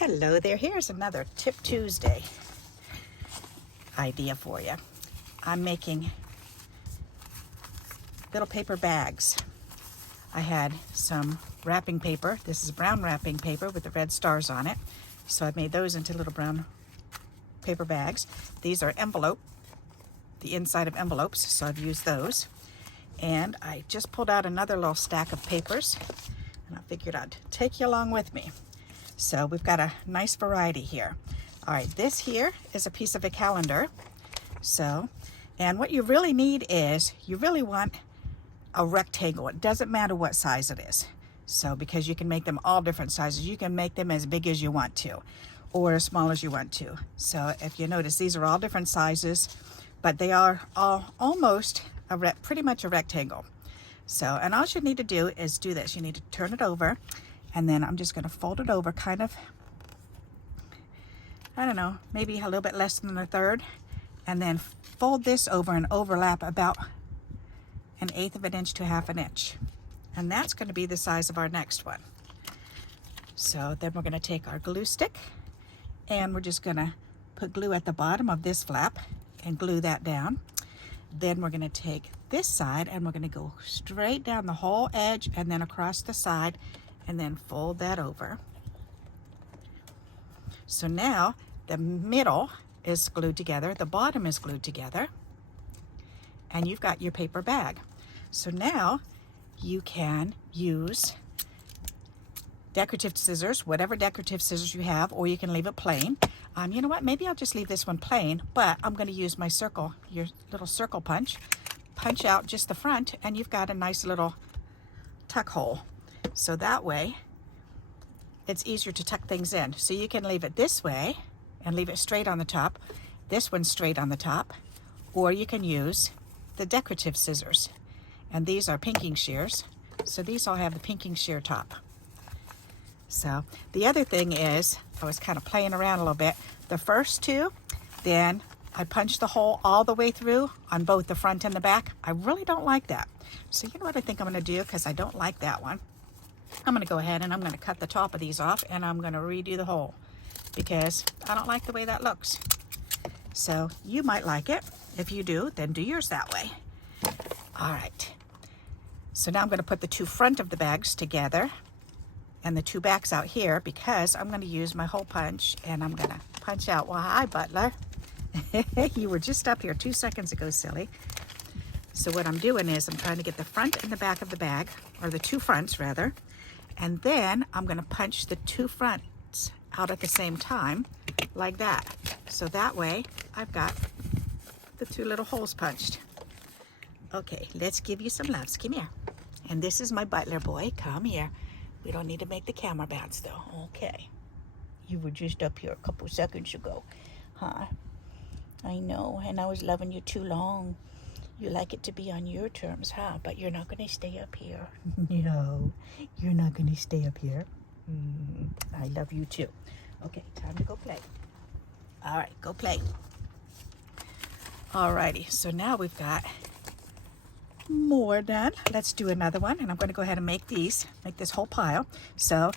Hello there, here's another Tip Tuesday idea for you. I'm making little paper bags. I had some wrapping paper. This is brown wrapping paper with the red stars on it. So I made those into little brown paper bags. These are the inside of envelopes, so I've used those. And I just pulled out another little stack of papers, and I figured I'd take you along with me. So we've got a nice variety here. All right, this here is a piece of a calendar. And what you really need is, you really want a rectangle. It doesn't matter what size it is. So, because you can make them all different sizes. You can make them as big as you want to, or as small as you want to. So if you notice, these are all different sizes, but they are all almost pretty much a rectangle. So, and all you need to do is do this. You need to turn it over, and then I'm just going to fold it over kind of, I don't know, maybe a little bit less than a third, and then fold this over and overlap about 1/8 of an inch to 1/2 inch. And that's going to be the size of our next one. So then we're going to take our glue stick, and we're just going to put glue at the bottom of this flap and glue that down. Then we're going to take this side, and we're going to go straight down the whole edge and then across the side, and then fold that over. So now the middle is glued together, the bottom is glued together, and you've got your paper bag. So now you can use decorative scissors, whatever decorative scissors you have, or you can leave it plain. You know what, maybe I'll just leave this one plain, but I'm going to use my circle, your little circle punch out just the front, and you've got a nice little tuck hole. So that way it's easier to tuck things in. So you can leave it this way and leave it straight on the top, this one's straight on the top, or you can use the decorative scissors. And these are pinking shears. So these all have the pinking shear top. So the other thing is, I was kind of playing around a little bit. The first two, then I punched the hole all the way through on both the front and the back. I really don't like that. So you know what I think I'm going to do, because I don't like that one. I'm going to go ahead and I'm going to cut the top of these off, and I'm going to redo the hole because I don't like the way that looks. So you might like it. If you do, then do yours that way. All right. So now I'm going to put the two front of the bags together and the two backs out here, because I'm going to use my hole punch, and I'm going to punch out. Well, hi, Butler. You were just up here 2 seconds ago, silly. So what I'm doing is I'm trying to get the front and the back of the bag, or the two fronts rather, and then I'm going to punch the two fronts out at the same time, like that. So that way I've got the two little holes punched. Okay, let's give you some loves. Come here. And this is my Butler boy. Come here. We don't need to make the camera bounce though. Okay. You were just up here a couple seconds ago, huh? I know, and I was loving you too long. You like it to be on your terms, huh? But you're not going to stay up here. No, you're not going to stay up here. I love you too. Okay, time to go play. All right, go play. All righty, so now we've got more done. Let's do another one, and I'm going to go ahead and make this whole pile. So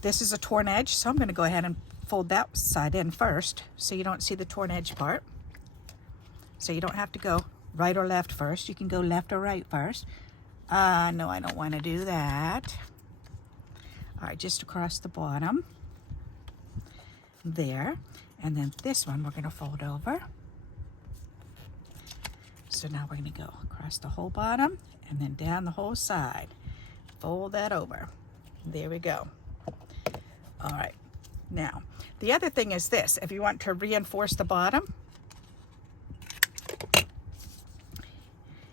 this is a torn edge, so I'm going to go ahead and fold that side in first so you don't see the torn edge part. So you don't have to go right or left first. You can go left or right first. No, I don't want to do that. All right, just across the bottom there. And then this one we're going to fold over. So now we're going to go across the whole bottom and then down the whole side. Fold that over. There we go. All right. Now, the other thing is this. If you want to reinforce the bottom,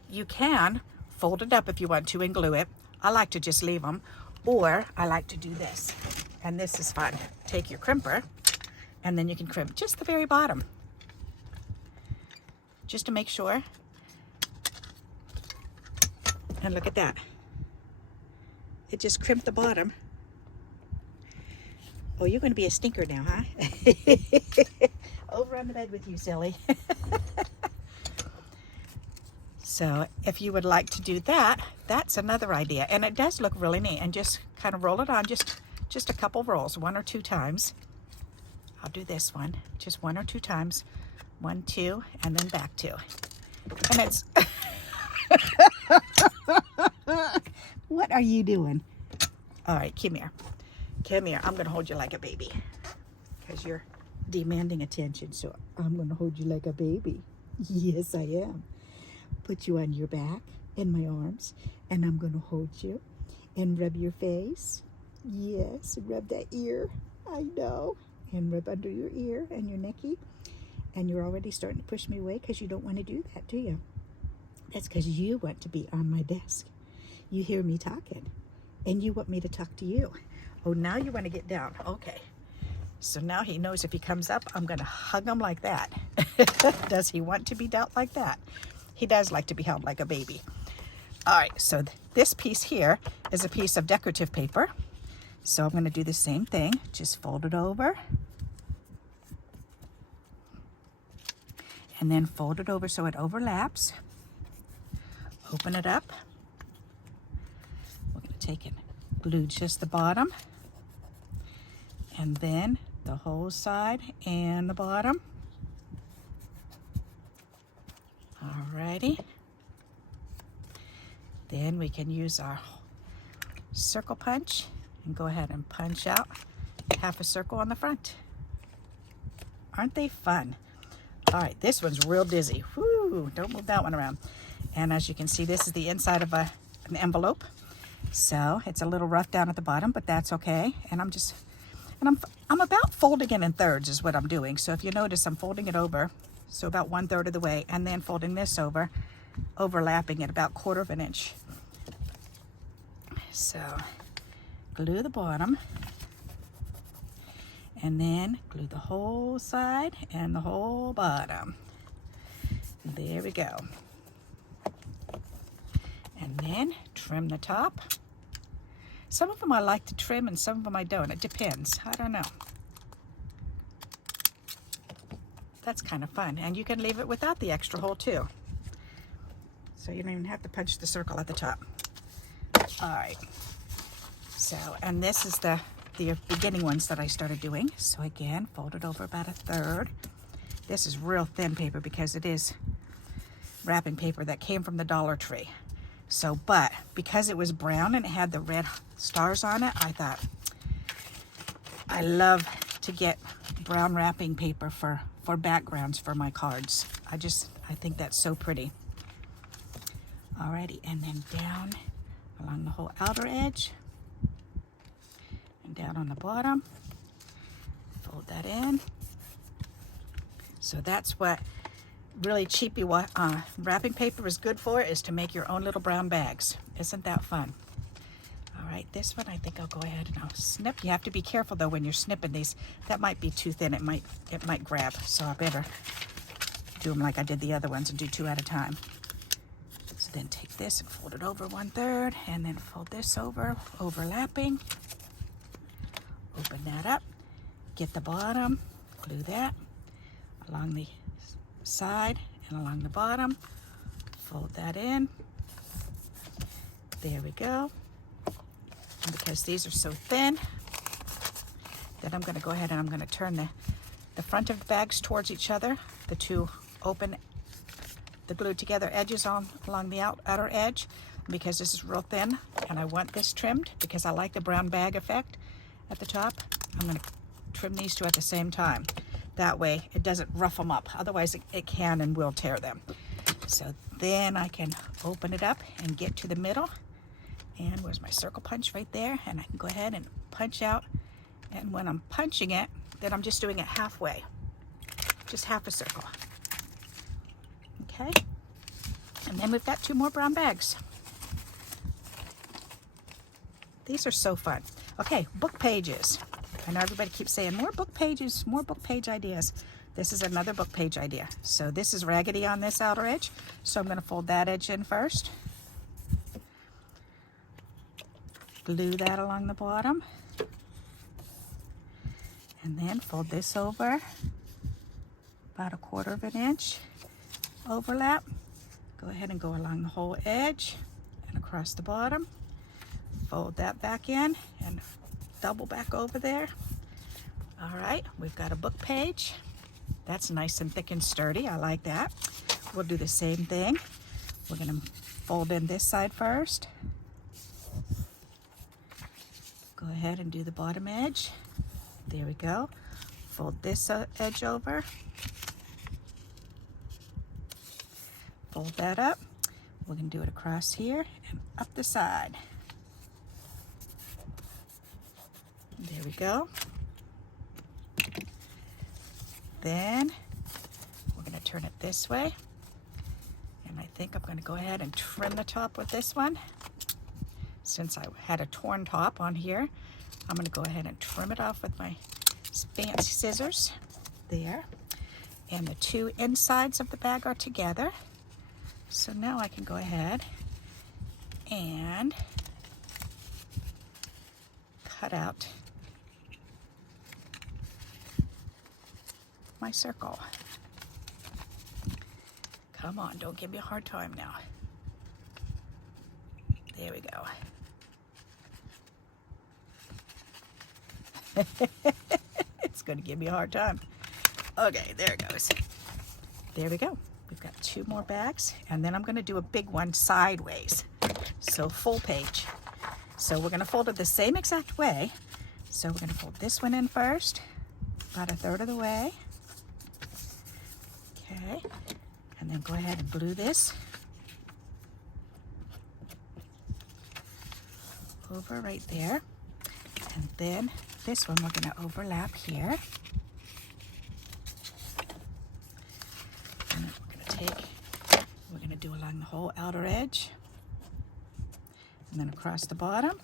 you can fold it up if you want to and glue it. I like to just leave them, or I like to do this. And this is fun. Take your crimper, and then you can crimp just the very bottom, just to make sure. And look at that. It just crimped the bottom. Oh, you're going to be a stinker now, huh? Over on the bed with you, silly. So if you would like to do that, that's another idea. And it does look really neat. And just kind of roll it on just a couple rolls, 1 or 2 times. I'll do this one, just 1 or 2 times. 1, 2, and then back 2. And it's, what are you doing? All right, come here. Come here. I'm going to hold you like a baby because you're demanding attention. So I'm going to hold you like a baby. Yes, I am. Put you on your back in my arms, and I'm going to hold you and rub your face. Yes, rub that ear. I know. And rub under your ear and your necky. And you're already starting to push me away because you don't want to do that, do you? That's because you want to be on my desk. You hear me talking, and you want me to talk to you. Oh, now you want to get down. Okay. So now he knows if he comes up, I'm going to hug him like that. Does he want to be dealt like that? He does like to be held like a baby. All right, so this piece here is a piece of decorative paper. So I'm going to do the same thing. Just fold it over. And then fold it over so it overlaps. Open it up. We're going to take and glue just the bottom. And then the whole side and the bottom. Alrighty. Then we can use our circle punch and go ahead and punch out half a circle on the front. Aren't they fun? All right, this one's real busy. Whoo, don't move that one around. And as you can see, this is the inside of an envelope. So it's a little rough down at the bottom, but that's okay. And I'm about folding it in thirds is what I'm doing. So if you notice, I'm folding it over, so about 1/3 of the way, and then folding this over, overlapping it about 1/4 of an inch. So glue the bottom, and then glue the whole side and the whole bottom. There we go. And then trim the top. Some of them I like to trim and some of them I don't. It depends. I don't know. That's kind of fun. And you can leave it without the extra hole too. So you don't even have to punch the circle at the top. All right. So, and this is the beginning ones that I started doing. So again, fold it over about 1/3. This is real thin paper because it is wrapping paper that came from the Dollar Tree. So, but because it was brown and it had the red stars on it, I thought, I love to get brown wrapping paper for backgrounds for my cards. I think that's so pretty. Alrighty, and then down along the whole outer edge and down on the bottom. Fold that in. So that's what really cheapy wrapping paper is good for, is to make your own little brown bags. Isn't that fun? All right, this one I think I'll go ahead and I'll snip. You have to be careful though when you're snipping these. That might be too thin. It might grab. So I better do them like I did the other ones and do 2 at a time. So then take this and fold it over 1/3, and then fold this over, overlapping. Open that up. Get the bottom. Glue that along the side and along the bottom. Fold that in. There we go. And because these are so thin, then I'm going to go ahead and I'm going to turn the front of the bags towards each other. The two open, the glued together edges along the outer edge, because this is real thin and I want this trimmed because I like the brown bag effect at the top. I'm going to trim these two at the same time. That way it doesn't rough them up. Otherwise it can and will tear them. So then I can open it up and get to the middle. And where's my circle punch? Right there. And I can go ahead and punch out. And when I'm punching it, then I'm just doing it halfway. Just half a circle. Okay. And then we've got 2 more brown bags. These are so fun. Okay, book pages. I know everybody keeps saying more book pages, more book page ideas. This is another book page idea. So this is raggedy on this outer edge. So I'm going to fold that edge in first. Glue that along the bottom. And then fold this over about 1/4 of an inch. Overlap. Go ahead and go along the whole edge and across the bottom. Fold that back in and double back over there. All right, we've got a book page. That's nice and thick and sturdy. I like that. We'll do the same thing. We're going to fold in this side first. Go ahead and do the bottom edge. There we go. Fold this edge over. Fold that up. We're going to do it across here and up the side. There we go. Then we're going to turn it this way. And I think I'm going to go ahead and trim the top with this one. Since I had a torn top on here, I'm going to go ahead and trim it off with my fancy scissors. There. And the two insides of the bag are together. So now I can go ahead and cut out my circle. Come on, don't give me a hard time now. There we go. It's going to give me a hard time. Okay, there it goes. There we go. We've got two more bags, and then I'm going to do a big one sideways. So full page. So we're going to fold it the same exact way. So we're going to fold this one in first, about a third of the way. Okay, and then go ahead and glue this over right there. And then this one we're going to overlap here. And then we're going to do along the whole outer edge. And then across the bottom.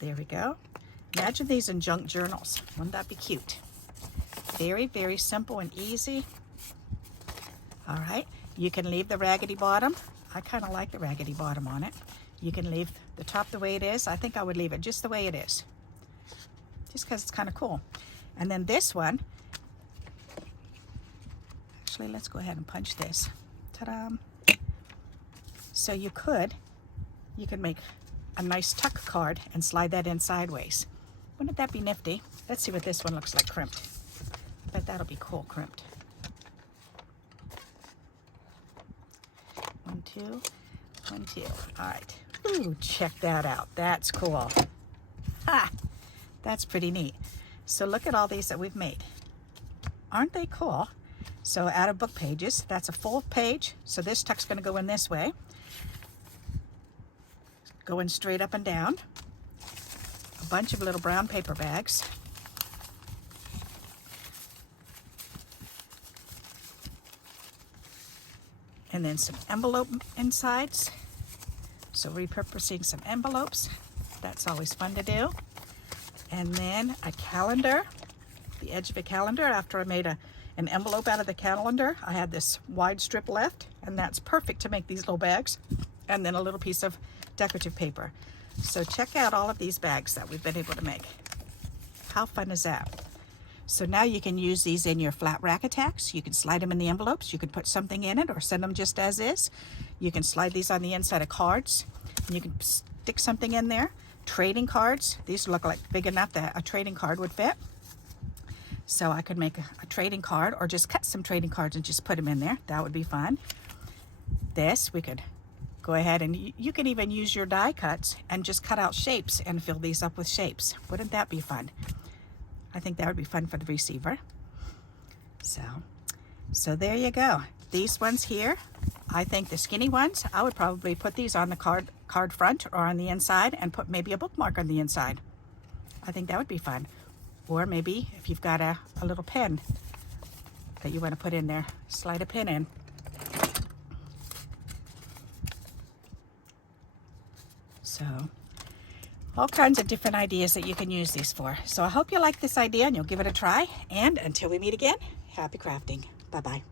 There we go. Imagine these in junk journals. Wouldn't that be cute? Very, very simple and easy. All right, you can leave the raggedy bottom. I kind of like the raggedy bottom on it. You can leave the top the way it is. I think I would leave it just the way it is, just because it's kind of cool. And then this one, actually, let's go ahead and punch this. Ta-da! So you could make a nice tuck card and slide that in sideways. Wouldn't that be nifty? Let's see what this one looks like crimped. I bet that'll be cool crimped. 1, 2, 1, 2. All right. Ooh, check that out. That's cool. Ha! That's pretty neat. So look at all these that we've made. Aren't they cool? So out of book pages, that's a full page. So this tuck's going to go in this way. Going straight up and down. A bunch of little brown paper bags. And then some envelope insides. So repurposing some envelopes. That's always fun to do. And then a calendar, the edge of a calendar. After I made an envelope out of the calendar, I had this wide strip left, and that's perfect to make these little bags. And then a little piece of decorative paper. So check out all of these bags that we've been able to make. How fun is that? So now you can use these in your flat rack attacks. You can slide them in the envelopes. You can put something in it or send them just as is. You can slide these on the inside of cards. And you can stick something in there. Trading cards. These look like big enough that a trading card would fit. So I could make a trading card or just cut some trading cards and just put them in there. That would be fun. This, we could go ahead and you could even use your die cuts and just cut out shapes and fill these up with shapes. Wouldn't that be fun? I think that would be fun for the receiver. So there you go. These ones here, I think the skinny ones, I would probably put these on the card front or on the inside and put maybe a bookmark on the inside. I think that would be fun. Or maybe if you've got a little pen that you want to put in there, slide a pin in. So all kinds of different ideas that you can use these for. So I hope you like this idea and you'll give it a try. And until we meet again, happy crafting. Bye-bye.